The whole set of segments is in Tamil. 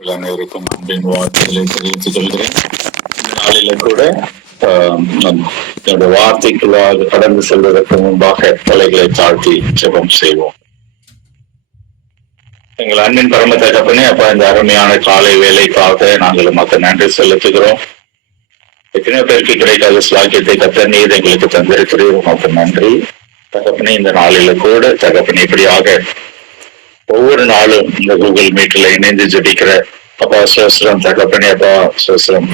அனைவருக்கும் அன்பின் வாழ்த்துக்களை தெரிவித்துக் கொள்கிறேன். இந்த நாளில கூட என்னுடைய வார்த்தைக்குள்ளாக கடந்து செல்வதற்கு முன்பாக தலைகளை தாழ்த்தி ஜெபம் செய்வோம். எங்கள் அன்பின் பரம தகப்பனே, அப்ப இந்த அருமையான காலை வேலைக்காக நாங்கள் உமக்கு நன்றி செலுத்துகிறோம். எத்தனையோ பேருக்கு கிடைக்காத ஸ்லாக்கியத்தை கத்த நீர் எங்களுக்கு தந்திருக்கிறீர், உமக்கு நன்றி தகப்பனே. இந்த நாளில கூட தகப்பனே இப்படியாக ஒவ்வொரு நாளும் இந்த கூகுள் மீட்ல இணைந்து ஜெபிக்கிற அப்பா சோஸ்திரம் தகப்பனே, அப்பா சோஸ்திரம்.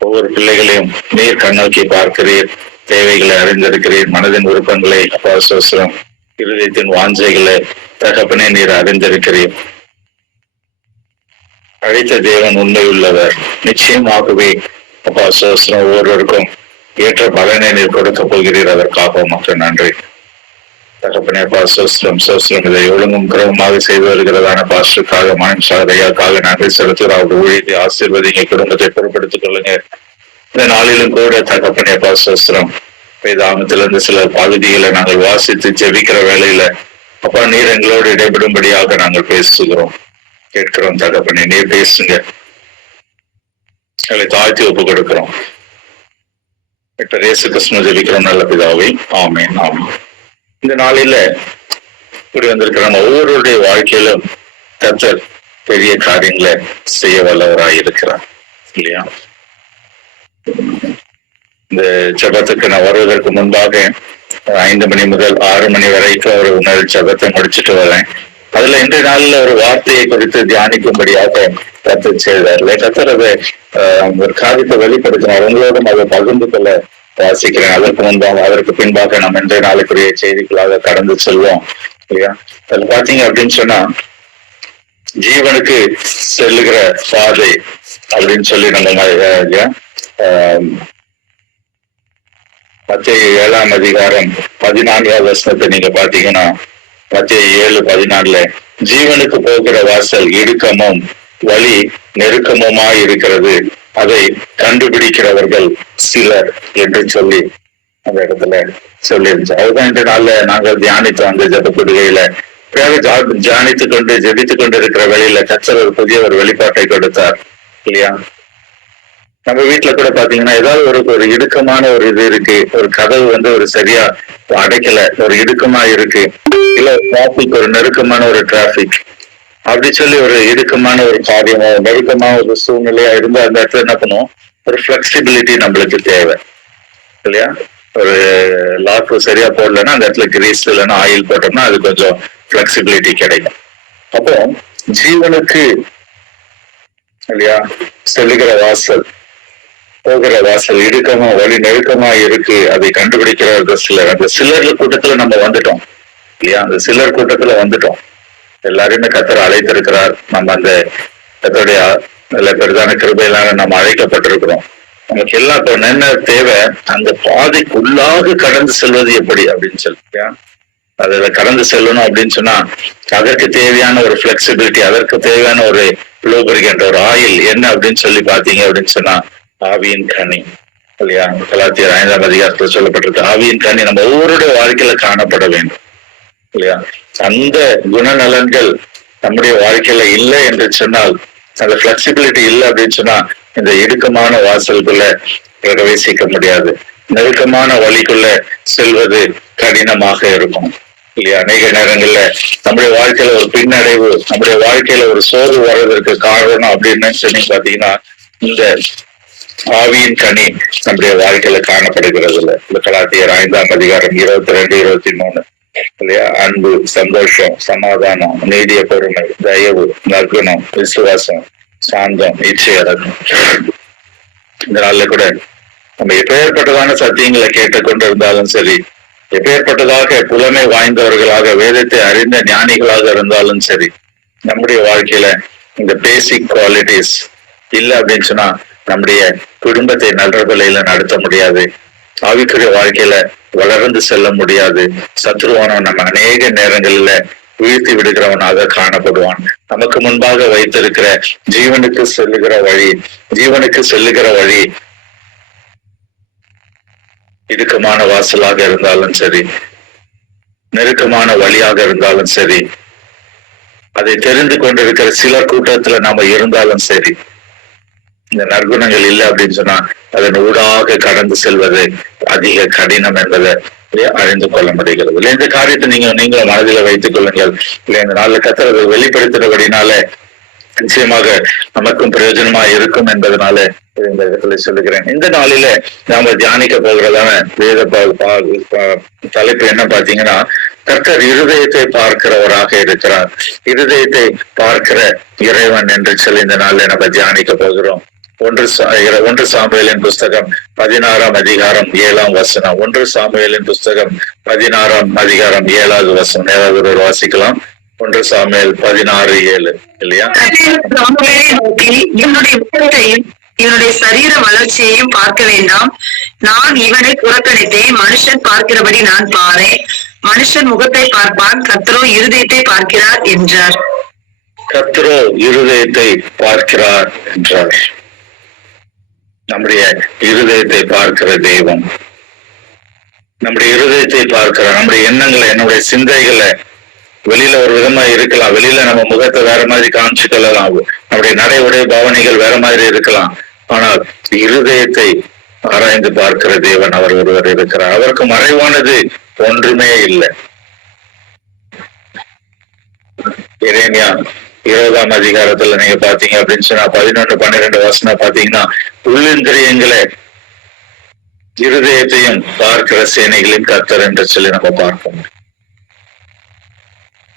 ஒவ்வொரு பிள்ளைகளையும் நீர் கண்ணோக்கி பார்க்கிறீர், தேவைகளை அறிந்திருக்கிறீர், மனதின் விருப்பங்களை அப்பா சோஸ்திரம், இருதயத்தின் வாஞ்சைகளை தகப்பனே நீர் அறிந்திருக்கிறீர். அழைத்த தேவன் உண்மை உள்ளவர், நிச்சயமாகவே அப்பா சோஸ்திரம் ஒவ்வொருவருக்கும் ஏற்ற பலனை நீர் கொடுக்க போகிறீர். அதற்காக மக்கள் நன்றி தகப்பனே. சோஸ்திரம் சோஸ்திரம் இதை ஒழுங்கும் கிரமமாக செய்து வருகிறதான பாஸ்டருக்காக மனம் சாதையாக்காக நன்றி செலுத்துகிற அவருடைய ஊழியத்தை ஆசீர்வதிங்க, குடும்பத்தை பொறுப்படுத்திக் கொள்ளுங்க. இந்த நாளிலும் கூட தகப்பனே சோஸ்திரம் வேதாகமத்திலிருந்து சில பகுதிகளை நாங்கள் வாசித்து ஜெபிக்கிற வேளையில அப்பா நீர் எங்களோடு இடைபெடும்படியாக நாங்கள் பேசுகிறோம், கேட்கிறோம் தகப்பனே. நீர் பேசுங்க, எங்களை தாழ்த்தி ஒப்பு கொடுக்கிறோம். இப்ப இயேசு கிறிஸ்துவை ஜெபிக்கிறோம் நல்ல பிதாவே, ஆமென் ஆமென். இந்த நாளில இப்படி வந்திருக்கிற நம்ம ஒவ்வொருடைய வாழ்க்கையிலும் கர்த்தர் பெரிய காரியங்களை செய்ய வல்லவராய் இருக்கிறார் இல்லையா? இந்த ஜெபத்துக்கு நான் வருவதற்கு முன்பாக 5 மணி முதல் 6 மணி வரைக்கும் ஒரு உணர்வு ஜெபத்தை முடிச்சுட்டு வரேன். அதுல இன்றைய நாளில் ஒரு வார்த்தையை குறித்து தியானிக்கும்படியாக கர்த்தர் செய்தார். கர்த்தர் அதை ஒரு காரியத்தை வெளிப்படுத்தினார், உங்களோடும் அதை பகிர்ந்து கொள்ள வாசிக்கிறேன். அதற்கு பின்பாக நம்ம இன்றைய நாளுக்குரிய செய்திகளாக கடந்து செல்வோம் இல்லையா? அதுல பாத்தீங்க அப்படின்னு சொன்னா, ஜீவனுக்கு செல்லுகிற பாதை அப்படின்னு சொல்லி நம்ம மத்தேயு 7ஆம் அதிகாரம் 14ஆவது வசனத்தை நீங்க பாத்தீங்கன்னா, மத்தேயு 7:14 ஜீவனுக்கு போகிற வாசல் இடுக்கமும் வழி நெருக்கமுமாய் இருக்கிறது, அதை கண்டுபிடிக்கிறவர்கள் சிலர் என்று சொல்லி அந்த இடத்துல சொல்லிருந்துச்சு. அதுதான் இந்த நாள்ல நாங்கள் தியானித்தோம். அந்த ஜெபப்படுகையில தியானித்துக் கொண்டு ஜெபித்துக் கொண்டு இருக்கிற வேளையில கர்த்தர் ஒரு புதிய ஒரு வெளிப்பாட்டை கொடுத்தார் இல்லையா? நம்ம வீட்டுல கூட பாத்தீங்கன்னா ஏதாவது ஒரு இடுக்கமான ஒரு இது இருக்கு, ஒரு கதவு ஒரு சரியா அடைக்கல, ஒரு இடுக்கமா இருக்கு, இல்ல டிராபிக் ஒரு நெருக்கமான ஒரு டிராபிக் அப்படி சொல்லி ஒரு இடுக்கமான ஒரு காரியமோ நெருக்கமான ஒரு சூழ்நிலையா இருந்தா அந்த இடத்துல என்ன பண்ணுவோம், ஒரு பிளெக்சிபிலிட்டி நம்மளுக்கு தேவை இல்லையா? ஒரு லாக் சரியா போடலன்னா அந்த இடத்துல கிரீஸ் இல்லைன்னா ஆயில் போட்டோம்னா அது கொஞ்சம் பிளெக்சிபிலிட்டி கிடைக்கும். அப்போ ஜீவனுக்கு இல்லையா செல்லுகிற வாசல் போகிற வாசல் இடுக்கமா வழி நெருக்கமா இருக்கு, அதை கண்டுபிடிக்கிற சிலர். அந்த சிலர் கூட்டத்துல நம்ம வந்துட்டோம் இல்லையா? அந்த சிலர் கூட்டத்துல வந்துட்டோம். எல்லாருமே கர்த்தர் அழைத்திருக்கிறார். நம்ம அந்த கர்த்தருடைய பெரிதான கிருபையிலான நம்ம அழைக்கப்பட்டிருக்கிறோம். நமக்கு எல்லாம் இப்ப என்ன தேவை, அந்த பாதைக்குள்ளாக கடந்து செல்வது எப்படி அப்படின்னு சொல்லி அதுல கடந்து செல்லணும் அப்படின்னு சொன்னா அதற்கு தேவையான ஒரு பிளெக்சிபிலிட்டி, அதற்கு தேவையான ஒரு லூப்ரிகன்ட், ஒரு ஆயில் என்ன அப்படின்னு சொல்லி பாத்தீங்க அப்படின்னு சொன்னா ஆவியின் கனி இல்லையா? கலாத்தியர் 5ஆம் அதிகாரத்துல சொல்லப்பட்டிருக்கு. ஆவியின் கனி நம்ம ஒவ்வொருடைய வாழ்க்கையில காணப்பட வேண்டும் இல்லையா? அந்த குணநலன்கள் நம்முடைய வாழ்க்கையில இல்லை என்று சொன்னால், அந்த பிளெக்சிபிலிட்டி இல்லை அப்படின்னு சொன்னா இந்த இடுக்கமான வாசலுக்குள்ள பிரவேசிக்க முடியாது, நெருக்கமான வழிக்குள்ள செல்வது கடினமாக இருக்கும் இல்லையா? அநேக நேரங்கள்ல நம்முடைய வாழ்க்கையில ஒரு பின்னடைவு, நம்முடைய வாழ்க்கையில ஒரு சோர்வு வர்றதற்கு காரணம் அப்படின்னு சொல்லி பாத்தீங்கன்னா இந்த ஆவியின் கனி நம்முடைய வாழ்க்கையில காணப்படுகிறது இல்லை. இந்த கலாத்தியர் 5ஆம் அதிகாரம் 22, 23 இல்லையா? அன்பு, சந்தோஷம், சமாதானம், நீடிய பொறுமை, தயவு, நற்குணம், விசுவாசம், சாந்தம், இச்சையடக்கம். இந்த நாள்ல கூட நம்ம எப்பேற்பட்டதான சத்தியங்களை கேட்டுக்கொண்டு இருந்தாலும் சரி, எப்பேற்பட்டதாக புலமை வாய்ந்தவர்களாக வேதத்தை அறிந்த ஞானிகளாக இருந்தாலும் சரி, நம்முடைய வாழ்க்கையில இந்த பேசிக் குவாலிட்டிஸ் இல்லை அப்படின்னு சொன்னா நம்முடைய குடும்பத்தை நல்ல விலையில நடத்த முடியாது, ஆவிக்குரிய வாழ்க்கையில வளர்ந்து செல்ல முடியாது. சத்ருவானவன் நம்ம அநேக நேரங்களில வீழ்த்தி விடுகிறவனாக காணப்படுவான். நமக்கு முன்பாக வைத்திருக்கிற ஜீவனுக்கு செல்லுகிற வழி இடுக்கமான வாசலாக இருந்தாலும் சரி, நெருக்கமான வழியாக இருந்தாலும் சரி, அதை தெரிந்து கொண்டிருக்கிற சிலர் கூட்டத்துல நாம இருந்தாலும் சரி, இந்த நற்குணங்கள் இல்லை அப்படின்னு சொன்னா அதன் ஊடாக கடந்து செல்வது அதிக கடினம் என்பதை அறிந்து கொள்ள முடிகிறது. இல்லை, இந்த காரியத்தை நீங்களும் மனதில் வைத்துக் கொள்ளுங்கள். இல்லை, இந்த நாளில் கர்த்தரை வெளிப்படுத்துறபடினால நிச்சயமாக நமக்கும் பிரயோஜனமா இருக்கும் என்பதனால இந்த இடத்துல சொல்லுகிறேன். இந்த நாளில நாம தியானிக்க போகிறதான வேத தலைப்பு என்ன பாத்தீங்கன்னா, கர்த்தர் இருதயத்தை பார்க்கிறவராக இருக்கிறார், இருதயத்தை பார்க்கிற இறைவன் என்று சொல்லி இந்த நாளில நம்ம தியானிக்க போகிறோம். 1 சாமுவேலின் புஸ்தகம் 16ஆம் அதிகாரம் 7ஆம் வசனம். 1 சாமுவேலின் புஸ்தகம் 16ஆம் அதிகாரம் 7வது வசனம். ஏதாவது ஒரு வாசிக்கலாம். 1 சாமுவேல் 16:7 இல்லையா? இவனுடைய சரீர வளர்ச்சியையும் பார்க்க வேண்டாம், நான் இவனை புறக்கணித்தேன். மனுஷன் பார்க்கிறபடி நான் பாரேன், மனுஷன் முகத்தை பார்ப்பான், கர்த்தரோ இருதயத்தை பார்க்கிறார் என்றார். கர்த்தரோ இருதயத்தை பார்க்கிறார் என்றார். நம்முடைய இருதயத்தை பார்க்கிற தெய்வம், நம்முடைய இருதயத்தை பார்க்கிற, நம்முடைய எண்ணங்களை, என்னுடைய சிந்தைகளை வெளியில ஒரு விதமா இருக்கலாம், வெளியில நம்ம முகத்தை வேற மாதிரி காமிச்சு கொள்ளலாம், நம்முடைய நடை உடைய பாவனைகள் வேற மாதிரி இருக்கலாம். ஆனால் இருதயத்தை ஆராய்ந்து பார்க்கிற தேவன் அவர் ஒருவர் இருக்கிறார். அவருக்கு மறைவானது ஒன்றுமே இல்லை. எரேமியா 20ஆம் அதிகாரத்துல நீங்க பாத்தீங்க அப்படின்னு சொன்னா 11-12 வசனம் பாத்தீங்கன்னா, உள்ளிந்திரியங்களை இருதயத்தையும் பார்க்கிற சேனைகளின் கர்த்தர் என்று சொல்லி நம்ம பார்ப்போம்.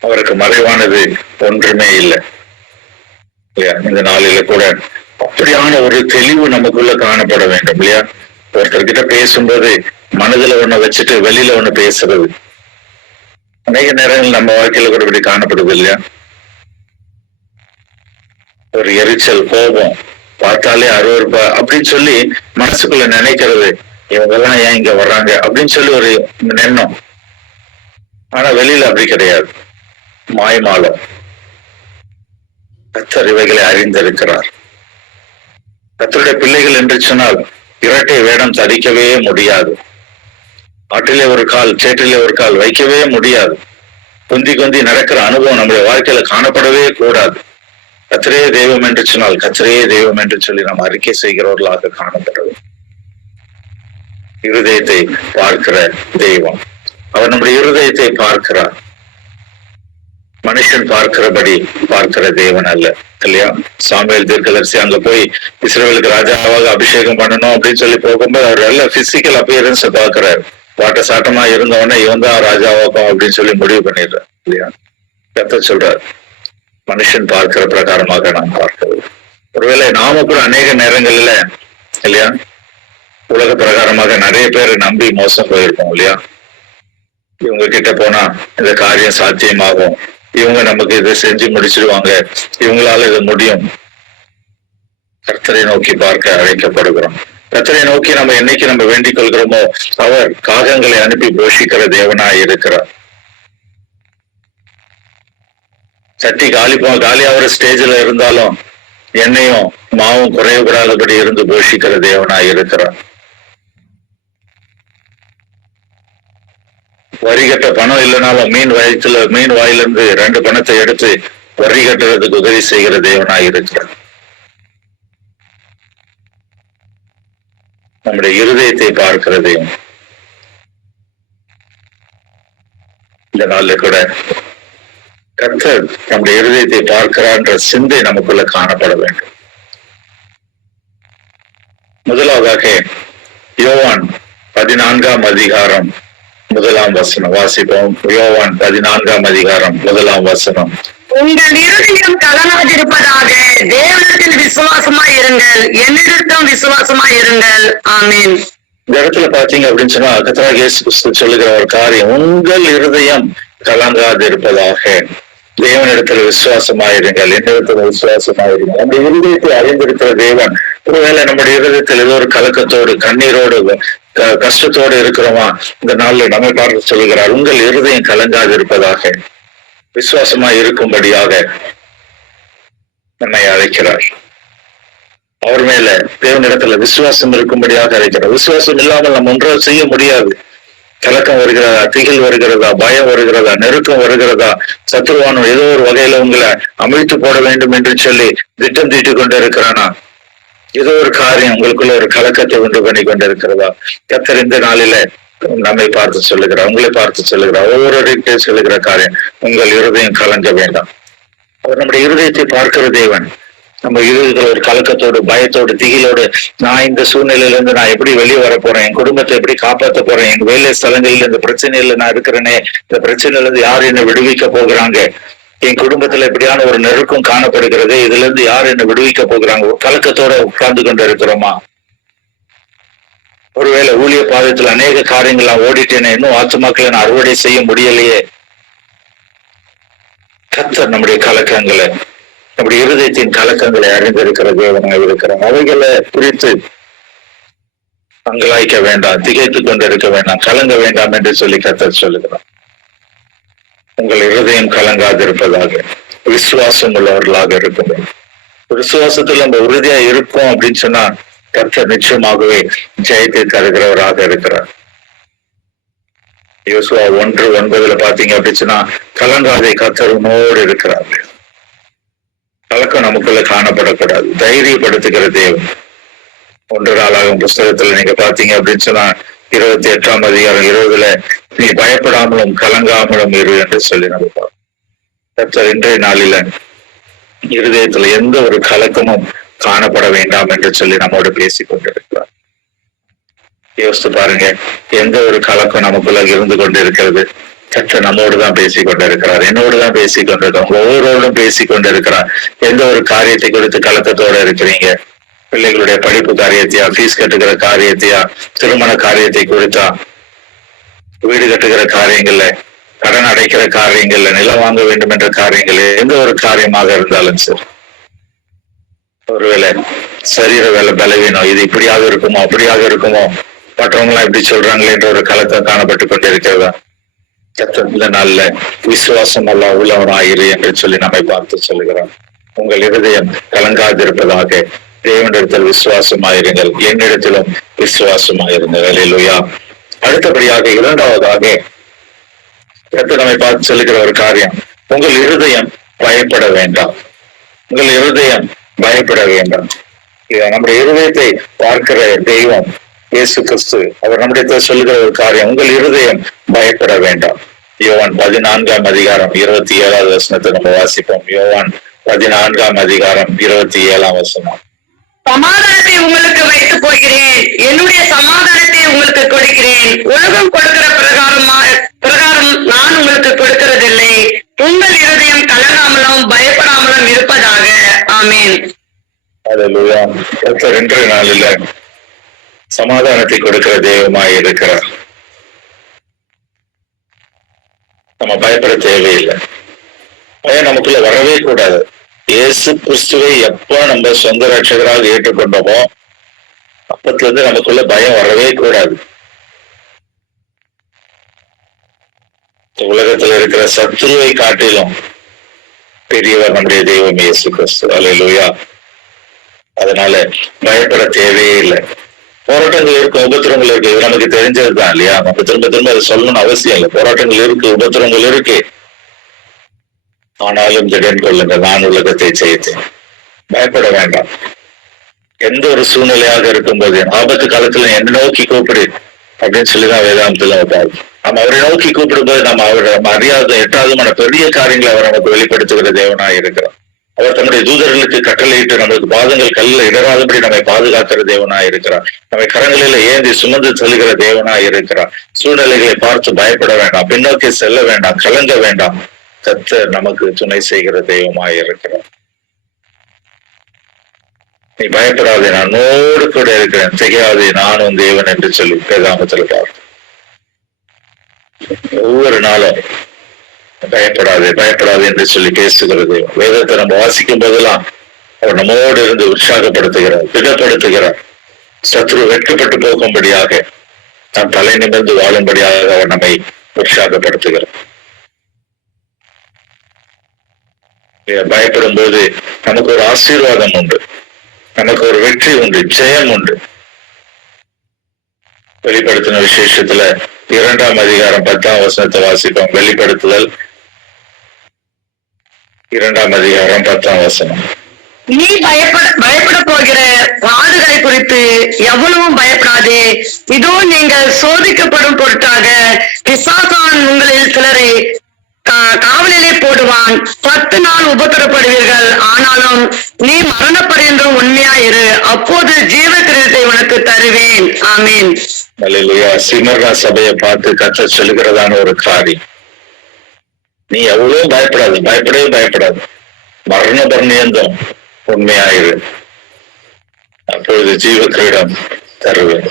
அவருக்கு மறைவானது ஒன்றுமே இல்லை. இந்த நாளில கூட அப்படியான ஒரு தெளிவு நமக்குள்ள காணப்பட வேண்டும் இல்லையா? ஒருத்தர்கிட்ட பேசும்போது மனதுல ஒண்ணு வச்சுட்டு வெளியில ஒண்ணு பேசுறது அநேக நேரங்கள் நம்ம வாழ்க்கையில கூட இப்படி காணப்படுது இல்லையா? ஒரு எரிச்சல், கோபம், பார்த்தாலே அருவருப்பா அப்படின்னு சொல்லி மனசுக்குள்ள நினைக்கிறது, இவங்கெல்லாம் ஏன் இங்க வர்றாங்க அப்படின்னு சொல்லி ஒரு எண்ணம். ஆனா வெளியில அப்படி கிடையாது. மாய்மாலம். கர்த்தர் இவைகளை அறிந்திருக்கிறார். கர்த்தருடைய பிள்ளைகள் என்று சொன்னால் இரட்டை வேடம் தரிக்கவே முடியாது. ஆட்டிலே ஒரு கால், சேற்றிலே ஒரு கால் வைக்கவே முடியாது. குந்தி குந்தி நடக்கிற அனுபவம் நம்முடைய வாழ்க்கையில காணப்படவே கூடாது. கர்த்தரே தெய்வம் என்று சொன்னால் கர்த்தரே தெய்வம் என்று சொல்லி நாம் அறிக்கை செய்கிறவர்களாக காணப்படுறது. இருதயத்தை பார்க்கிற தெய்வம், அவர் நம்முடைய இருதயத்தை பார்க்கிறார். மனுஷன் பார்க்கிறபடி பார்க்கிற தேவன் அல்ல இல்லையா? சாமுவேல் தீர்க்கதரிசி அங்க போய் இஸ்ரவேலுக்கு ராஜாவாக அபிஷேகம் பண்ணணும் அப்படின்னு சொல்லி போகும்போது அவர் நல்ல பிசிக்கல் அப்பியரன்ஸ் பாக்குறாரு. வாட்ட சாட்டமா இருந்தவொடனே இவன் தான் ராஜாவாக்கும் அப்படின்னு சொல்லி முடிவு பண்ணிடுறார் இல்லையா? கர்த்தர் சொல்றார், மனுஷன் பார்க்கிற பிரகாரமாக நாம் பார்க்கிறது. ஒருவேளை நாம கூட அநேக நேரங்கள்ல இல்லையா உலக பிரகாரமாக நிறைய பேர் நம்பி மோசம் போயிருப்போம் இல்லையா? இவங்க கிட்ட போனா இந்த காரியம் சாத்தியமாகும், இவங்க நமக்கு இதை செஞ்சு முடிச்சிருவாங்க, இவங்களால இது முடியும். கர்த்தரை நோக்கி பார்க்க அழைக்கப்படுகிறோம். கர்த்தரை நோக்கி நம்ம என்னைக்கு நம்ம வேண்டிக் கொள்கிறோமோ அவர் காகங்களை அனுப்பி போஷிக்கிற தேவனாய் இருக்கிறார். சட்டி காலியாகிற ஸ்டேஜ்ல இருந்தாலும் எண்ணெயும் மாவும் குறைவுபடாதபடி இருந்து போஷிக்கிற தேவனாய் இருக்கிறார். வரி கட்ட பணம் இல்லைனாலும் மீன் வாயிலிருந்து 2 பணத்தை எடுத்து வரி கட்டுறதுக்கு உதவி செய்கிற தேவனாய் இருக்கிறார். நம்முடைய இருதயத்தை பார்க்கிற தெய்வம். இந்த நாள்ல கூட கர்த்தர் நம்முடைய இருதயத்தை பார்க்கிறான்ற சிந்தை நமக்குள்ள காணப்பட வேண்டும். முதலாவதாக யோவான் 14ஆம் அதிகாரம் 1ஆம் வசனம் வாசிப்போம். யோவான் 14ஆம் அதிகாரம் 1ஆம் வசனம். உங்கள் இருதயம் கலங்காதிருப்பதாக தேவனிடத்தில் விசுவாசமா இருங்கள், என்னிடத்தும் விசுவாசமா இருங்கள். ஆமென். இந்த இடத்துல பாத்தீங்க அப்படின்னு சொன்னா கர்த்தராகிய இயேசு கிறிஸ்து சொல்லுகிற ஒரு காரியம், உங்கள் இருதயம் கலங்காதிருப்பதாக தேவனிடத்துல விசுவாசமாயிருங்கள், என்னிடத்துல விசுவாசமாயிருங்கள். அந்த இருதயத்தை அறிந்திருக்கிற தேவன் ஒருவேளை நம்முடைய இருதயத்தில் ஏதோ ஒரு கலக்கத்தோடு, கண்ணீரோடு, கஷ்டத்தோடு இருக்கிறோமா, இந்த நாள்ல நம்மை பார்த்து சொல்லுகிறார், உங்கள் இருதயம் கலங்காதிருப்பதாக விசுவாசமா இருக்கும்படியாக நம்மை அழைக்கிறார். அவர் மேல தேவனிடத்துல விசுவாசம் இருக்கும்படியாக அழைக்கிறார். விசுவாசம் இல்லாமல் நம்ம ஒன்றும் செய்ய முடியாது. கலக்கம் வருகிறதா, திகில் வருகிறதா, பயம் வருகிறதா, நெருக்கம் வருகிறதா, சத்ருவானும் ஏதோ ஒரு வகையில உங்களை அமிழ்த்து போட வேண்டும் என்று சொல்லி திட்டம் தீட்டிக் கொண்டு இருக்கிறானா? ஏதோ ஒரு காரியம் உங்களுக்குள்ள ஒரு கலக்கத்தை உண்டு பண்ணி கொண்டிருக்கிறதா? கர்த்தர் இந்த நாளில நம்மை பார்த்து சொல்லுகிறார், உங்களை பார்த்து சொல்லுகிறார், ஒவ்வொருவர்கிட்ட சொல்லுகிற காரியம், உங்கள் இருதயம் கலங்க வேண்டாம். அவர் நம்முடைய இருதயத்தை பார்க்கிற தேவன். நம்ம இருதயத்துல ஒரு கலக்கத்தோடு, பயத்தோடு, திகிலோடு, நான் இந்த சூழ்நிலையில இருந்து நான் எப்படி வெளியே வர போறேன், என் குடும்பத்தை எப்படி காப்பாற்ற போறேன், என் வேலை ஸ்தலங்களில் இந்த பிரச்சனையில நான் இருக்கிறேனே, இந்த பிரச்சனையில இருந்து யார் என்னை விடுவிக்க போகிறாங்க, என் குடும்பத்துல எப்படியான ஒரு நெருக்கம் காணப்படுகிறது, இதுல இருந்து யார் என்னை விடுவிக்க போகிறாங்க, ஒரு கலக்கத்தோட உட்கார்ந்து கொண்டு இருக்கிறோமா? ஒருவேளை ஊழிய பாதத்துல அநேக காரியங்கள் நான் ஓடிட்டேனே, இன்னும் ஆத்துமாக்களை நான் அறுவடை செய்ய முடியலையே. கர்த்தர் நம்முடைய கலக்கங்களை, நம்முடைய இருதயத்தின் கலக்கங்களை அறிந்திருக்கிற தேவனாக இருக்கிறார். அவைகளை குறித்து அங்கலாய்க்க வேண்டாம், திகைத்துக் கொண்டிருக்க வேண்டாம், கலங்க வேண்டாம் என்று சொல்லி கர்த்தர் சொல்லுகிறார். உங்கள் இருதயம் கலங்காதிருப்பதாக, விசுவாசம் உள்ளவர்களாக இருக்கும். விசுவாசத்துல நம்ம உறுதியா இருக்கும் அப்படின்னு சொன்னா கர்த்தர் நிச்சயமாகவே ஜெயத்தை தருகிறவராக இருக்கிறார். யோசுவா 1:9 பாத்தீங்க அப்படின்னு சொன்னா, கலங்காதை கர்த்தர் உன்னோடு இருக்கிறார். கலக்கம் நமக்குள்ள காணப்படக்கூடாது, தைரியப்படுத்துகிற தேவன். 1 நாளாகும் புஸ்தகத்துல நீங்க பாத்தீங்க அப்படின்னு சொன்னா 28ஆம் அதிகாரம் 20 நீ பயப்படாமலும் கலங்காமலும் இரு என்று சொல்லி நம்ம பார்ப்போம். கர்த்தர் இன்றைய நாளில இருதயத்துல எந்த ஒரு கலக்கமும் காணப்பட வேண்டாம் என்று சொல்லி நம்மோடு பேசிக் கொண்டிருக்கிறார். யோசித்து பாருங்க, எந்த ஒரு கலக்கம் நமக்குள்ள இருந்து கொண்டு இருக்கிறது? கர்த்தர் நம்மோடு தான் பேசிக் கொண்டிருக்கிறார், என்னோடு தான் பேசிக் கொண்டிருக்கிறோம், ஒவ்வொருவரோடும் பேசிக் கொண்டிருக்கிறார். எந்த ஒரு காரியத்தை குறித்து கலக்கத்தோட இருக்கிறீங்க? பிள்ளைகளுடைய படிப்பு காரியத்தையா, ஃபீஸ் கட்டுகிற காரியத்தையா, திருமண காரியத்தை குறித்தா, வீடு கட்டுகிற காரியங்கள்ல, கடன் அடைக்கிற காரியங்கள்ல, நிலம் வாங்க வேண்டும் என்ற காரியங்கள், எந்த ஒரு காரியமாக இருந்தாலும் சரி, ஒருவேளை சரீர வேலை பலவீனம், இது இப்படியாக இருக்குமோ அப்படியாக இருக்குமோ, மற்றவங்க எல்லாம் இப்படி சொல்றாங்களே என்ற ஒரு கலக்கம் காணப்பட்டு கொண்டிருக்கிறதா? இந்த நாள்ல விசுவாசம் அல்ல உள்ளவனாயிரு என்று சொல்லி நம்மை பார்த்து சொல்லுகிறான். உங்கள் இருதயம் கலங்காதிருப்பதாக, தேவனிடத்தில் விசுவாசமாயிருங்கள், என்னிடத்திலும் விசுவாசமாயிருங்கள். அல்லேலூயா. அடுத்தபடியாக இரண்டாவதாக கர்த்தர் நம்மை பார்த்து சொல்லுகிற ஒரு காரியம், உங்கள் இருதயம் பயப்பட வேண்டாம். உங்கள் இருதயம் பயப்பட வேண்டாம். நம்முடைய இருதயத்தை பார்க்கிற தெய்வம் இயேசு கிறிஸ்து, அவர் நம்முடைய சொல்லுகிற ஒரு காரியம், உங்கள் இருதயம் பயப்பட வேண்டாம். யோவான் 14ஆம் அதிகாரம் 27வது வசனத்தை நம்ம வாசிப்போம். யோவான் 14ஆம் அதிகாரம் 27ஆம் வசனம். சமாதானத்தை உங்களுக்கு வைத்து போகிறேன், என்னுடைய சமாதானத்தை உங்களுக்கு கொடுக்கிறேன். உலகம் கொடுக்கிற பிரகாரம் நான் உங்களுக்கு கொடுக்கிறதில்லை. உங்கள் இருதயம் கலங்காமலும் பயப்படாமலும் இருப்பதாக. ஆமென். அல்லேலூயா. கர்த்தர் இன்றைய நாளில சமாதானத்தை கொடுக்கிற தெய்வமாய் இருக்கிறார். நம்ம பயப்பட தேவையில்லை, பயம் நமக்குள்ள வரவே கூடாது. இயேசு கிறிஸ்துவை எப்ப நம்ம சொந்த ரட்சகராக ஏற்றுக்கொண்டோமோ அப்பத்துல இருந்து நமக்குள்ள பயம் வரவே கூடாது. உலகத்துல இருக்கிற சத்துருவை காட்டிலும் பெரியவர் நம்முடைய தெய்வம் இயேசு கிறிஸ்து. அல்லேலூயா. அதனால பயப்பட தேவையே இல்லை. போராட்டங்கள் இருக்கு, உபத்திரங்கள் இருக்கு, இது நமக்கு தெரிஞ்சதுதான் இல்லையா? நம்ம திரும்ப திரும்ப அதை சொல்லணும்னு அவசியம் இல்லை. போராட்டங்கள் இருக்கு, உபத்திரங்கள் இருக்கு, ஆனாலும் திடன் கொள்ளுங்கள், நான் உலகத்தை ஜெயித்தேன். பயப்பட வேண்டாம். எந்த ஒரு சூழ்நிலையாக இருக்கும்போது ஆபத்து காலத்துல என்ன நோக்கி கூப்பிடு அப்படின்னு சொல்லிதான் வேதாந்தத்துல பார்ப்போம். நம்ம அவரை நோக்கி கூப்பிடும்போது நம்ம அறியாத எட்டாவதுமான பெரிய காரியங்களை அவர் நமக்கு வெளிப்படுத்துகிற தேவனாய் இருக்கிறோம். அவர் தன்னுடைய தூதர்களுக்கு கட்டளையிட்டு நம்மளுக்கு பாதங்கள் கல்லில் இடராதபடி நம்மை பாதுகாக்கிற தேவனாய் இருக்கிறார். நம்மை கரங்களில ஏந்தி சுமந்து செல்கிற தேவனாய் இருக்கிறார். சூழ்நிலைகளை பார்த்து பயப்பட வேண்டாம், பின்னோக்கி செல்ல வேண்டாம், கலங்க வேண்டாம். கர்த்தர் நமக்கு துணை செய்கிற தெய்வமாய் இருக்கிறார். நீ பயப்படாதே, நான் நோடு கூட இருக்கிறேன், திகையாதே, நானும் தேவன் என்று சொல்லி வேதாகமத்தில் பார்த்து ஒவ்வொரு நாளும் பயப்படாதே பயப்படாதே என்று சொல்லி பேசுகிறது. வேதத்தை நம்ம வாசிக்கும் போதெல்லாம் அவர் நம்மோடு இருந்து உற்சாகப்படுத்துகிறார், திடப்படுத்துகிறார். சத்ரு வெட்கப்பட்டு போகும்படியாக, நாம் தலை நிமிர்ந்து வாழும்படியாக அவர் நம்மை உற்சாகப்படுத்துகிறார். பயப்படும் போது நமக்கு ஒரு ஆசீர்வாதம் உண்டு, நமக்கு ஒரு வெற்றி உண்டு, ஜெயம் உண்டு. வெளிப்படுத்தின விசேஷத்துல 2ஆம் அதிகாரம் 10ஆம் வசனத்தை வாசிப்போம். வெளிப்படுத்துதல் 2ஆம் அதிகாரம் 10ஆம் வசனம். நீ பயப்பட போகிற பாடுகளை குறித்து எவ்வளவும் பயப்படாதே. இதோ நீங்கள் சோதிக்கப்படும் பொருட்டாக பிசாசான் உங்களில் சிலரை காவலிலே போடுவான். 10 நாள் உபத்திரப்படுவீர்கள். ஆனாலும் நீ மரணப்படைந்தும் உண்மையாயிரு. அப்போது ஜீவ கிரீடத்தை உனக்கு தருவேன். ஆமீன். அல்லேலூயா. சிமர்னா சபையை பார்த்து கர்த்தர் சொல்லுகிறதான ஒரு காரியம், நீ எவ்வளவு பயப்படவே மரண பர்ணியந்தம் உண்மையாயிரு. அப்பொழுது ஜீவ கிரீடம் தருவேன்.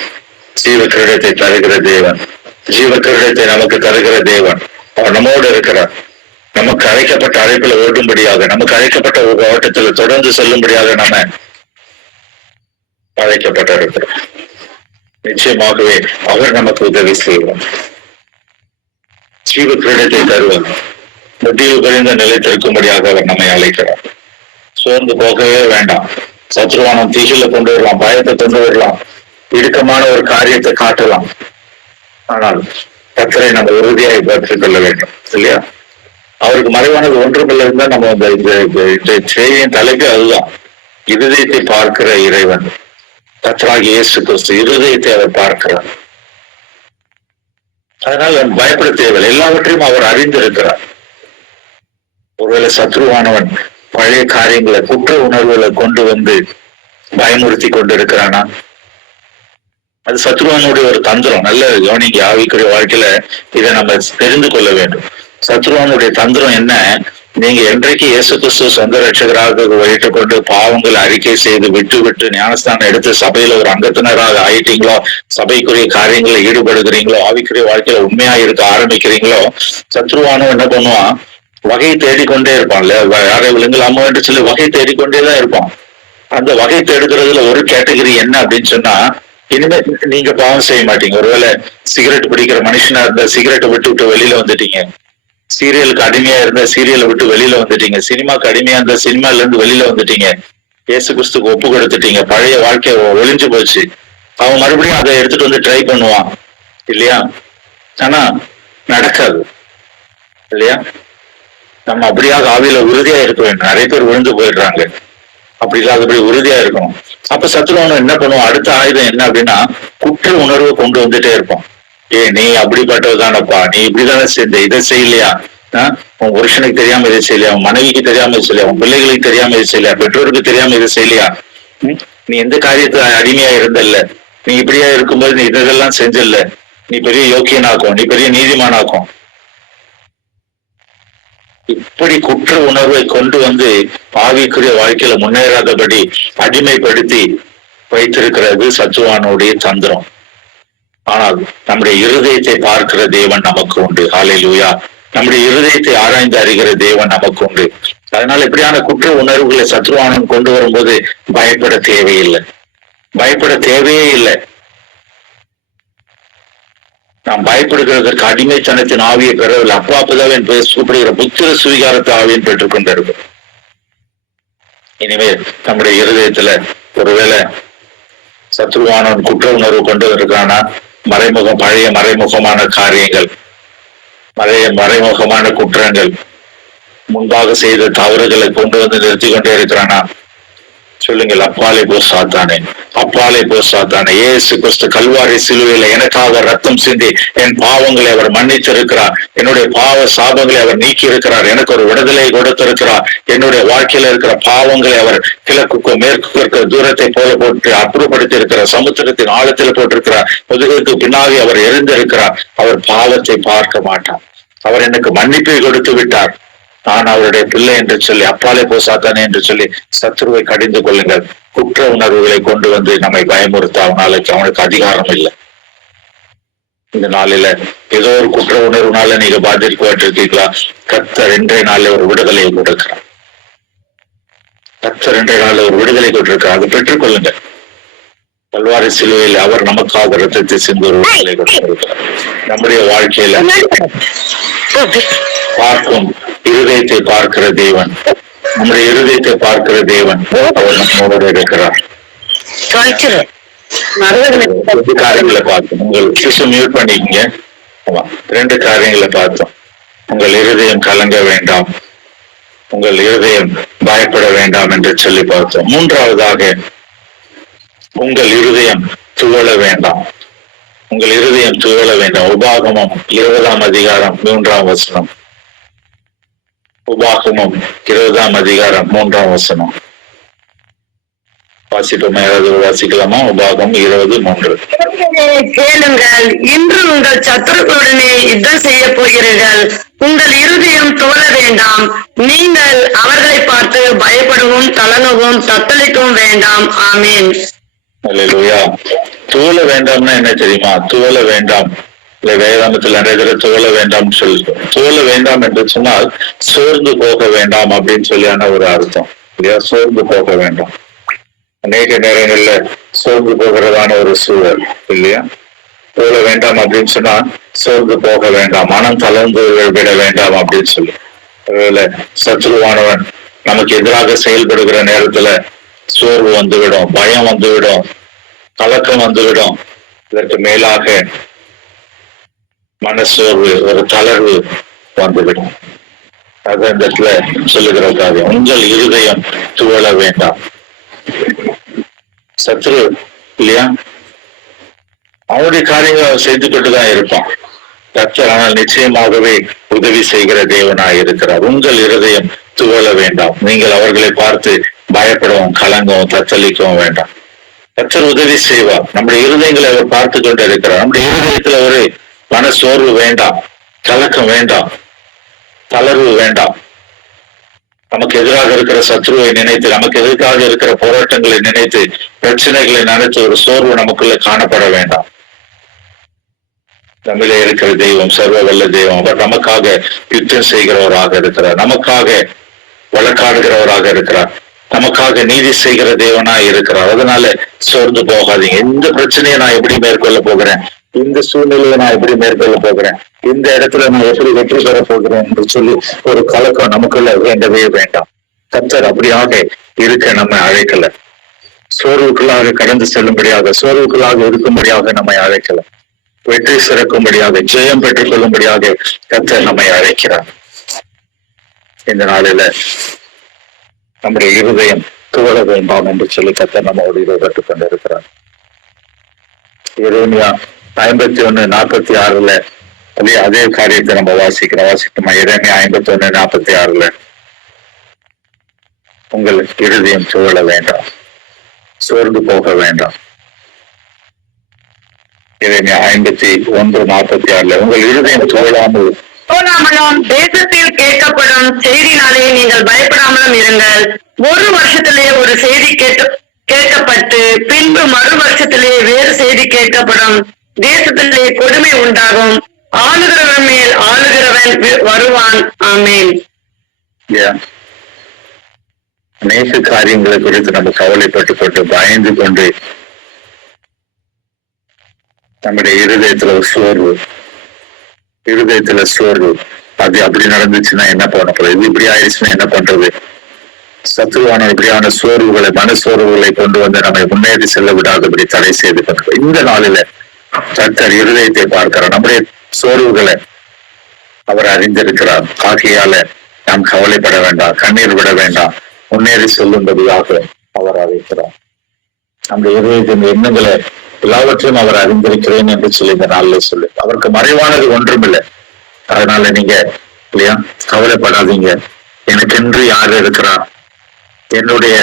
ஜீவ கிரீடத்தை தருகிற தேவன், ஜீவ கிரீடத்தை நமக்கு தருகிற தேவன் அவர் நம்மோடு இருக்கிறார். நமக்கு அழைக்கப்பட்ட அழைப்புல ஓடும்படியாக, நமக்கு அழைக்கப்பட்ட ஓட்டத்தில் தொடர்ந்து செல்லும்படியாக நம்ம அழைக்கப்பட்டிருக்கிறோம். நிச்சயமாகவே அவர் நமக்கு உதவி செய்வார். ஜீவ கிரீடத்தை தருவார். முடிவு குறைந்த நிலைத்திருக்கும்படியாக அவர் நம்மை அழைக்கிறார். சோர்ந்து போகவே வேண்டாம். சத்ருவானம் தீகில கொண்டு வரலாம், பயத்தை கொண்டு வரலாம், இடுக்கமான ஒரு காரியத்தை காட்டலாம். ஆனால் கர்த்தரை நம்ம உறுதியாய் பெற்றுக் கொள்ள வேண்டும் இல்லையா? அவருக்கு மறைவானது ஒன்றுமில்லை இருந்தா நம்ம இந்த செய்தியின் தலைப்பு அதுதான். இருதயத்தை பார்க்கிற இறைவன் கர்த்தராகிய இயேசு கிறிஸ்து இருதயத்தை அவர் பார்க்கிறார். அதனால் பயப்பட தேவையில்லை. எல்லாவற்றையும் அவர் அறிந்திருக்கிறார். ஒருவேளை சத்ருவானவன் பழைய காரியங்களை, குற்ற உணர்வுகளை கொண்டு வந்து பயமுறுத்தி கொண்டு இருக்கிறானா? அது சத்ருவானுடைய ஒரு தந்திரம். நல்ல கவனிங்க, ஆவிக்குரிய வாழ்க்கையில இதை நம்ம தெரிந்து கொள்ள வேண்டும். சத்ருவானுடைய தந்திரம் என்ன? நீங்க என்றைக்கு இயேசு கிறிஸ்து சொந்த ரட்சகராக வைத்துக்கொண்டு பாவங்கள் அறிக்கை செய்து விட்டு ஞானஸ்தானம் எடுத்து சபையில ஒரு அங்கத்தினராக ஆயிட்டீங்களோ, சபைக்குரிய காரியங்களை ஈடுபடுகிறீங்களோ, ஆவிக்குரிய வாழ்க்கையில உண்மையா இருக்க ஆரம்பிக்கிறீங்களோ, சத்ருவானும் என்ன பண்ணுவான்? வகை தேடிக்கொண்டே இருப்பான்ல. யாரை விழுங்கலாமோ என்று சொல்லி வகை தேடிக்கொண்டேதான் இருப்பான். அந்த வகை தேடுகிறதுல ஒரு கேட்டகரி என்ன அப்படின்னு சொன்னா, இனிமே நீங்க பாவம் செய்ய மாட்டீங்க. ஒருவேளை சிகரெட் பிடிக்கிற மனுஷனா இருந்தா சிகரெட்டை விட்டு வெளியில வந்துட்டீங்க. சீரியலுக்கு அடிமையா இருந்தா சீரியலை விட்டு வெளியில வந்துட்டீங்க. சினிமாக்கு அடிமையா இருந்தா சினிமால இருந்து வெளியில வந்துட்டீங்க. இயேசு கிறிஸ்துக்கு ஒப்பு கொடுத்துட்டீங்க. பழைய வாழ்க்கை ஒளிஞ்சு போச்சு. அவன் மறுபடியும் அதை எடுத்துட்டு வந்து ட்ரை பண்ணுவான் இல்லையா? ஆனா நடக்காது இல்லையா? நம்ம அப்படியாக ஆவியில உறுதியா இருக்க வேண்டும். நிறைய பேர் விழுந்து போயிடுறாங்க. அப்படி இல்லாதபடி உறுதியா இருக்கணும். அப்ப சத்ருவானு என்ன பண்ணுவோம்? அடுத்த ஆயுதம் என்ன அப்படின்னா, குற்ற உணர்வை கொண்டு வந்துட்டே இருப்பான். நீ அப்படிப்பட்டதுதானப்பா, நீ இப்படிதானே செஞ்ச, இதை செய்யலையா, உன் புருஷனுக்கு தெரியாம இதை செய்யலையா, உன் மனைவிக்கு தெரியாம இது செய்யலையா, உன் பிள்ளைகளுக்கு தெரியாம இது செய்யலையா, பெற்றோருக்கு தெரியாம இதை செய்யலையா, நீ எந்த காரியத்துல அடிமையா இருந்தல்ல, நீ இப்படியா இருக்கும்போது நீ இதெல்லாம் செஞ்சல்ல, நீ பெரிய யோக்கியனாக்கும், நீ பெரிய நீதிமானாக்கும். இப்படி குற்ற உணர்வை கொண்டு வந்து ஆவிக்குரிய வாழ்க்கையில முன்னேறாதபடி அடிமைப்படுத்தி வைத்திருக்கிறது சத்ருவானுடைய தந்திரம். ஆனால் நம்முடைய இருதயத்தை பார்க்கிற தேவன் நமக்கு உண்டு. ஹல்லேலூயா. நம்முடைய இருதயத்தை ஆராய்ந்து அறிகிற தேவன் நமக்கு உண்டு. அதனால இப்படியான குற்ற உணர்வுகளை சத்ருவானன் கொண்டு வரும்போது பயப்பட தேவையே இல்லை. நாம் பயப்படுகிறதற்கு அடிமைத்தனத்தின் ஆவியை பெறவில்லை. அப்பா பிதாவை கூப்பிடுகிற புத்திர சுவீகாரத்தை ஆவியின் பெற்றுக் கொண்டிருக்கும். இனிமேல் நம்முடைய இருதயத்துல ஒருவேளை சத்ருவானவன் குற்ற உணர்வு கொண்டு இருக்கிறானா, பழைய மறைமுகமான காரியங்கள், மறைமுகமான குற்றங்கள், முன்பாக செய்த தவறுகளை கொண்டு வந்து நிறுத்தி கொண்டே இருக்கிறானா, சொல்லுங்கள், அப்பாலே போ சாத்தானே. இயேசு கிறிஸ்து கல்வாரி சிலுவையில எனக்காக ரத்தம் சிந்தி என் பாவங்களை அவர் மன்னித்திருக்கிறார். என்னுடைய பாவ சாபங்களை அவர் நீக்கி இருக்கிறார். எனக்கு ஒரு விடுதலை கொடுத்திருக்கிறார். என்னுடைய வாழ்க்கையில இருக்கிற பாவங்களை அவர் கிழக்குக்கும் மேற்குக்கும் இருக்கிற தூரத்தை போல போட்டு அப்புறப்படுத்தி இருக்கிறார். சமுத்திரத்தின் ஆழத்தில் போட்டிருக்கிறார். முதுகுக்கு பின்னாடி அவர் எழுந்திருக்கிறார். அவர் பாவத்தை பார்க்க மாட்டார். அவர் எனக்கு மன்னிப்பை கொடுத்து விட்டார். நான் அவருடைய பிள்ளை என்று சொல்லி, அப்பாலே போ சாத்தானே என்று சொல்லி சத்ருவை கடிந்து கொள்ளுங்கள். குற்ற உணர்வுகளை கொண்டு வந்து நம்மை பயமுறுத்த அவனுக்கு அதிகாரம் இல்லை. இந்த நாளில ஏதோ ஒரு குற்ற உணர்வுனால நீங்க பாதிக்கப்பட்டிருக்கீங்களா? கர்த்தர் இன்றைய நாளில் ஒரு விடுதலையை கொடுக்கிறார். அதை பெற்றுக்கொள்ளுங்க. கல்வாரி சிலுவையில் அவர் நமக்காக ரத்தத்தை சிந்து ஒரு விடுதலை கொடுத்திருக்கிறார். நம்முடைய வாழ்க்கையில பார்க்கும் இருதயத்தை பார்க்கிற தேவன், நம்முடைய இருதயத்தை பார்க்கிற தேவன் அவர் நம்மோடு இருக்கிறார். காரியங்களை பார்க்கணும். உங்கள் சிஸ்டம் மியூட் பண்ணிக்கங்க. ஆமா, 2 காரியங்களை பார்த்தோம். உங்கள் இருதயம் கலங்க வேண்டாம், உங்கள் இருதயம் பயப்பட வேண்டாம் என்று சொல்லி பார்த்தோம். 3வதாக உங்கள் இருதயம் துவள வேண்டாம், உங்கள் இருதயம் துவள வேண்டாம். உபாகமம் 20ஆம் அதிகாரம் 3ஆம் வசனம். உபாகமம் 20ஆம் அதிகாரம் 3ஆம் வசனம் வாசிப்போமா? யாராவது வாசிக்கலாமா? உபாகம் 20:3. கேளுங்கள், இன்று உங்கள் சத்துருக்களுடனே யுத்தம் செய்ய போகிறீர்கள். உங்கள் இருதயம் துவள வேண்டாம், நீங்கள் அவர்களை பார்த்து பயப்படவும் கலங்கவும் தத்தளிக்கவும் வேண்டாம். ஆமீன். அல்லேலூயா. துவள வேண்டாம்னா என்ன தெரியுமா? துவள வேண்டாம், இல்ல வேதாந்தத்தில் நிறைய தடவை துவள வேண்டாம் சொல்லிட்டோம். துவள வேண்டாம் என்று சொன்னால் சோர்ந்து போக வேண்டாம் அப்படின்னு சொல்லியான ஒரு அர்த்தம் இல்லையா? சோர்ந்து போக வேண்டாம். அநேக நேரங்கள்ல சோர்ந்து போகிறதான ஒரு சூழல் இல்லையா? துவள வேண்டாம் அப்படின்னு சொன்னா சோர்ந்து போக வேண்டாம், மனம் தளர்ந்து விட வேண்டாம் அப்படின்னு சொல்லி. ஒருவேளை சத்ருவானவன் நமக்கு எதிராக செயல்படுகிற நேரத்துல சோர்வு வந்துவிடும், பயம் வந்துவிடும், கலக்கம் வந்துவிடும். இதற்கு மேலாக மனசோர்வு, ஒரு தளர்வு வந்துவிடும். அது அந்த இடத்துல சொல்லுகிற காரியம். உங்கள் இருதயம் துவள வேண்டாம். சத்ரு இல்லையா, அவனுடைய காரியங்கள் செய்து கொண்டுதான் இருப்பான். கர்த்தர் ஆனால் நிச்சயமாகவே உதவி செய்கிற தேவனாய் இருக்கிறார். உங்கள் இருதயம் துவள வேண்டாம், நீங்கள் அவர்களை பார்த்து பயப்படவும் கலங்கவும் தத்தளிக்கவும் வேண்டாம். கர்த்தர் உதவி செய்வார். நம்முடைய இருதயங்களை அவர் பார்த்து கொண்டு இருக்கிறார். நம்முடைய இருதயத்துல ஒரு மன சோர்வு வேண்டாம், கலக்கம் வேண்டாம், தளர்வு வேண்டாம். நமக்கு எதிராக இருக்கிற சத்ருவை நினைத்து, நமக்கு எதிராக இருக்கிற போராட்டங்களை நினைத்து, பிரச்சனைகளை நினைத்து ஒரு சோர்வு நமக்குள்ள காணப்பட வேண்டாம். நம்மளே இருக்கிற தெய்வம் சர்வ வல்ல தெய்வம். அவர் நமக்காக யுத்தம் செய்கிறவராக இருக்கிறார், நமக்காக வழக்காடுகிறவராக இருக்கிறார், நமக்காக நீதி செய்கிற தேவனா இருக்கிறார். அதனால சோர்ந்து போகாதீங்க. எந்த பிரச்சனையை நான் எப்படி மேற்கொள்ள போகிறேன், இந்த சூழ்நிலையை நான் எப்படி மேற்கொள்ள போகிறேன், இந்த இடத்துல நான் எப்படி வெற்றி பெற போகிறேன் என்று சொல்லி ஒரு கலக்கம் நமக்குள்ள வேண்டவே வேண்டாம். கர்த்தர் அப்படியாக இருக்க நம்மை அழைக்கல. சோர்வுக்குள்ளாக கடந்து செல்லும்படியாக, சோர்வுக்குள்ளாக இருக்கும்படியாக நம்மை அழைக்கல. வெற்றி சிறக்கும்படியாக, ஜெயம் பெற்றுக் கொள்ளும்படியாக கர்த்தர் நம்மை அழைக்கிறார். இந்த நாளில நம்முடைய இருதயம் துவள வேண்டாம் என்று சொல்லி கர்த்தர் நம்மோடு ஈடுபட்டுக் கொண்டிருக்கிறார். எரேமியா 51:46 அதே காரியத்தை நம்ம வாசிக்கணுமா? எரேமியா 51:46 உங்கள் இருதயம் துவள வேண்டாம், சோர்ந்து போக வேண்டாம். எரேமியா 51:46 உங்கள் இருதயம் துவளாமல் தேசத்தில் கேட்கப்படும் செய்தினாலே நீங்கள் பயப்படாமலும் இருங்கள். ஒரு வருஷத்திலே ஒரு செய்தி கேட்கப்பட்டு பின்பு மறு வருஷத்திலே வேறு செய்தி கேட்கப்படும். தேசத்திலே கொடுமை உண்டாகும், ஆளுகிறவன் மேல் ஆளுகிறவன் வருவான். ஆமேன். அநேக காரியங்களை குறித்து நம்ம கவலைப்பட்டு கொண்டு பயந்து கொண்டு நம்முடைய இருதயத்துல சோர்வு, அது அப்படி நடந்துச்சுன்னா என்ன பண்ண போறது, இது இப்படி ஆயிடுச்சுன்னா என்ன பண்றது? சத்துருவான இப்படியான சோர்வுகளை, மனசோர்வுகளை கொண்டு வந்து நம்மை முன்னேறி செல்ல விடாதபடி தடை செய்து கொண்டு இந்த நாளில கர்த்தர் இருதயத்தை பார்க்கிறார். நம்முடைய சோர்வுகளை அவர் அறிந்திருக்கிறார். ஆகையால நாம் கவலைப்பட வேண்டாம், கண்ணீர் விட வேண்டாம், முன்னேறி செல்லும்படியாக அவர் அழைக்கிறார். நம்முடைய இருதயத்தின் எண்ணங்களை எல்லாவற்றையும் அவர் அறிந்திருக்கிறேன் என்று சொல்லி இந்த நாளில சொல்லு. அவருக்கு மறைவானது ஒன்றும் இல்லை. அதனால நீங்க இல்லையா கவலைப்படாதீங்க. எனக்கென்று யாரு இருக்கிறார்? என்னுடைய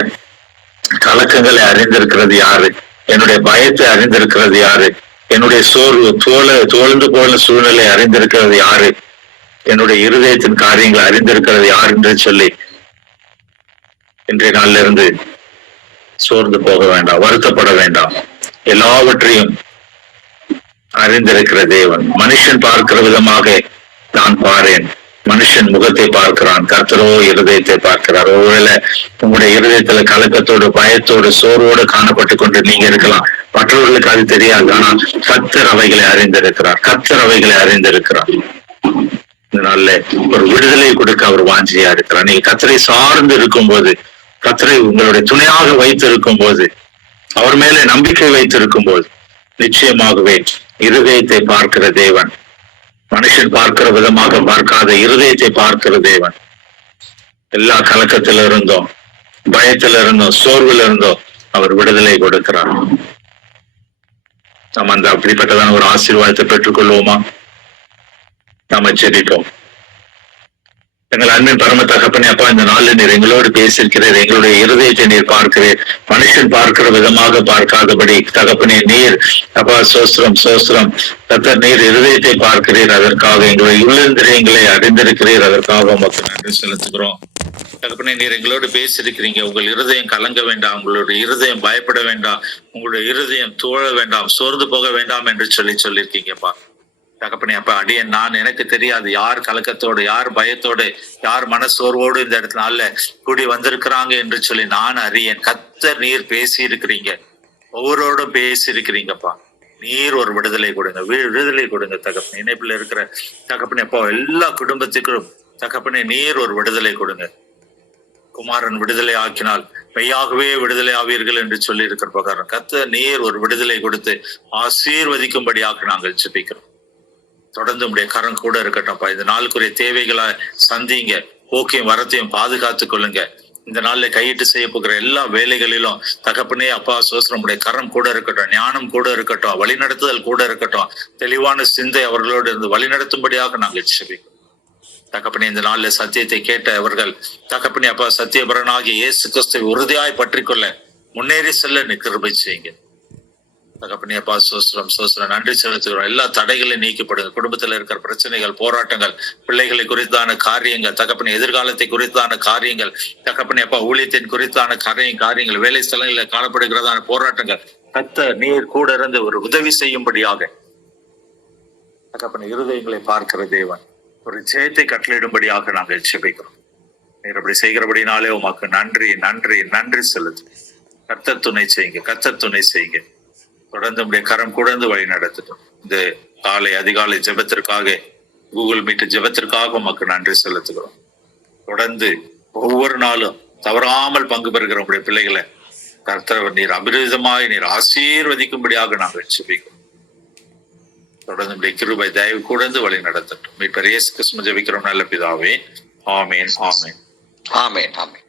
கலக்கங்களை அறிந்திருக்கிறது யாரு? என்னுடைய பயத்தை அறிந்திருக்கிறது யாரு? என்னுடைய சோர்வு தோழ்ந்து போன சூழ்நிலை அறிந்திருக்கிறது யாரு? என்னுடைய இருதயத்தின் காரியங்களை அறிந்திருக்கிறது யார் என்று சொல்லி இன்றைய நாளில இருந்து சோர்ந்து போக வேண்டாம், வருத்தப்பட வேண்டாம். எல்லாவற்றையும் அறிந்திருக்கிற தேவன். மனுஷன் பார்க்கிற விதமாக நான் பாரேன், மனுஷன் முகத்தை பார்க்கிறான், கர்த்தரோ இருதயத்தை பார்க்கிறார். ஒருவேளை உங்களுடைய இருதயத்துல கலக்கத்தோடு, பயத்தோடு, சோர்வோடு காணப்பட்டு கொண்டு நீங்க இருக்கலாம். மற்றவர்களுக்கு அது தெரியாது. ஆனால் கர்த்தர் அவைகளை அறிந்திருக்கிறார். இதனால ஒரு விடுதலை கொடுக்க அவர் வாஞ்சியா இருக்கிறார். நீங்க கர்த்தரை சார்ந்து இருக்கும் போது, கர்த்தரை உங்களுடைய துணையாக வைத்திருக்கும் போது, அவர் மேலே நம்பிக்கை வைத்திருக்கும் போது, நிச்சயமாகவே இருதயத்தை பார்க்கிற தேவன் மனுஷன் பார்க்கிற விதமாக பார்க்காத இருதயத்தை பார்க்கிற தேவன். எல்லா கலக்கத்தில இருந்தோம், பயத்துல இருந்தோம், சோர்வுல இருந்தோம், அவர் விடுதலை கொடுக்கிறார். நம்ம அந்த அப்படிப்பட்டதான ஒரு ஆசீர்வாதத்தை பெற்றுக்கொள்வோமா? நாம செடிட்டோம். எங்கள் அன்பின் பரம தகப்பனே, அப்பா, இந்த நாளில் நீர் எங்களோடு பேசியிருக்கிறீர். எங்களுடைய இருதயத்தை நீர் பார்க்கிறீர். மனுஷன் பார்க்கிற விதமாக பார்க்காதபடி தகப்பனே நீர், அப்பா, சோஸ்திரம் சோஸ்திரம் கர்த்தர், நீர் இருதயத்தை பார்க்கிறீர். அதற்காக எங்களுடைய உள்ளந்திரியங்களை அறிந்திருக்கிறீர். அதற்காக உமக்கு நன்றி செலுத்துகிறோம். தகப்பனே, நீர் எங்களோடு பேசியிருக்கிறீங்க. உங்கள் இருதயம் கலங்க வேண்டாம், உங்களுடைய இருதயம் பயப்பட வேண்டாம், உங்களுடைய இருதயம் தோழ வேண்டாம், சோர்ந்து போக வேண்டாம் என்று சொல்லியிருக்கீங்கப்பா. தகப்பனே, அப்ப அடியேன் நான், எனக்கு தெரியாது யார் கலக்கத்தோடு, யார் பயத்தோடு, யார் மனசோர்வோடு இந்த இடத்துல கூடி வந்திருக்கிறாங்க என்று சொல்லி நான் அறியேன். கர்த்தர் நீர் பேசி இருக்கிறீங்க, ஒவ்வொருவரோடும் பேசி இருக்கிறீங்கப்பா. நீர் ஒரு விடுதலை கொடுங்க, விடுதலை கொடுங்க தகப்பனே. இணைப்புல இருக்கிற தகப்பனே அப்பா, எல்லா குடும்பத்துக்கும் தகப்பனே நீர் ஒரு விடுதலை கொடுங்க. குமாரன் விடுதலை ஆக்கினால் மெய்யாகவே விடுதலை ஆவீர்கள் என்று சொல்லி இருக்கிற பிரகாரம் கர்த்தர் நீர் ஒரு விடுதலை கொடுத்து ஆசீர்வதிக்கும்படியாக நாங்கள் ஜெபிக்கிறோம். தொடர்ந்து உடைய கரம் கூட இருக்கட்டும்ப்பா. இந்த நாளுக்குரிய தேவைகளை சந்திங்க, போக்கையும் வரத்தையும் பாதுகாத்துக் கொள்ளுங்க. இந்த நாள்ல கையிட்டு செய்ய போகிற எல்லா வேலைகளிலும் தகப்பனே அப்பா சோஸ்திரம், உடைய கரம் கூட இருக்கட்டும், ஞானம் கூட இருக்கட்டும், வழிநடத்துதல் கூட இருக்கட்டும், தெளிவான சிந்தை அவர்களோடு இருந்து வழிநடத்தும்படியாக நாங்கள் ஜெபிக்கிறோம். தகப்பனே, இந்த நாள்ல சத்தியத்தை கேட்ட அவர்கள் தகப்பனே அப்பா சத்தியபரனாகிய இயேசு கிறிஸ்துவை உறுதியாய் பற்றி கொள்ள முன்னேறி செல்ல கிருபை செய்யுங்க. தகப்பனே அப்பா சோஸ்திரம் சோஸ்திரம் நன்றி செலுத்துகிறோம். எல்லா தடைகளையும் நீக்கப்படுங்க. குடும்பத்தில் இருக்கிற பிரச்சனைகள், போராட்டங்கள், பிள்ளைகளை குறித்தான காரியங்கள், தகப்பனே எதிர்காலத்தை குறித்தான காரியங்கள், தகப்பனே அப்பா ஊழியத்தின் குறித்தான காரியங்கள், வேலை ஸ்தலங்களில் காணப்படுகிறதான போராட்டங்கள், கர்த்தர் நீர் கூட இருந்து ஒரு உதவி செய்யும்படியாக தகப்பனே இருதயங்களை பார்க்கிற தேவன் ஒரு ஜெயத்தை கட்டளையிடும்படியாக நாங்கள் ஜெபிக்கிறோம். நீர் அப்படி செய்கிறபடினாலே உமக்கு நன்றி நன்றி நன்றி செலுத்து. கர்த்தர் துணை செய்யுங்க, கர்த்தர் துணை செய்யுங்க. தொடர்ந்து உடைய கரம் கூடந்து வழி நடத்தட்டும். இந்த அதிகாலை ஜெபத்திற்காக, கூகுள் மீட் ஜெபத்திற்காக உமக்கு நன்றி செலுத்துகிறோம். தொடர்ந்து ஒவ்வொரு நாளும் தவறாமல் பங்கு பெறுகிற உடைய பிள்ளைகளை கர்த்தர் நீர் அபிரிதமாய் நீர் ஆசீர்வதிக்கும்படியாக நாங்கள் ஜெபிக்கிறோம். தொடர்ந்து உடைய கிருபை தயவு கூடந்து வழி நடத்தட்டும். மீட்பர் இயேசு கிறிஸ்துவின் ஜெபிக்கிறோம் நல்ல பிதாவே, ஆமேன் ஆமேன் ஆமேன் ஆமேன்.